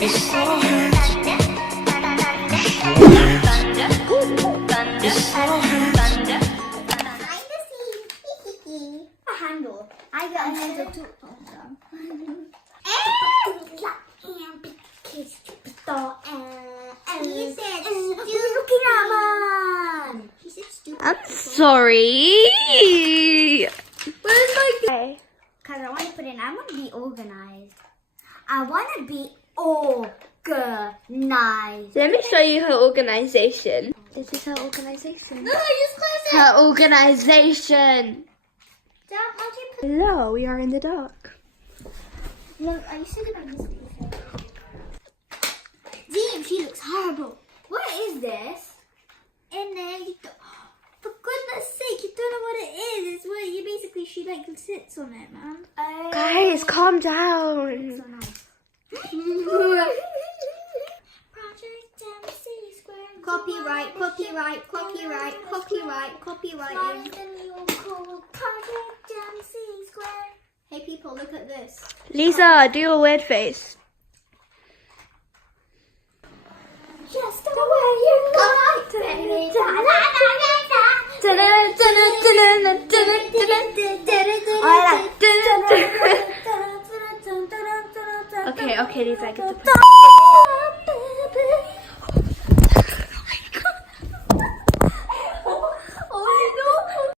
Handle. I got a handle too. I'm sorry. Where's my guy? Because I want to put in, I want to be organized. I want to be organized. Let me show you her organization. This is her organization. No, just close it. Her organization. Dad, why'd you put... Hello, we are in the dark. Look, are you sitting on this piece? Damn, she looks horrible. What is this? In there, you don't... For goodness sake, you don't know what it is. It's what you basically, she like sits on it, man. Guys, calm down. So nice. Copyright, copyright, copyright, copyright, copyright. Hey people, look at this. Lisa, do your weird face. Just the way you like Okay, Lisa, I get the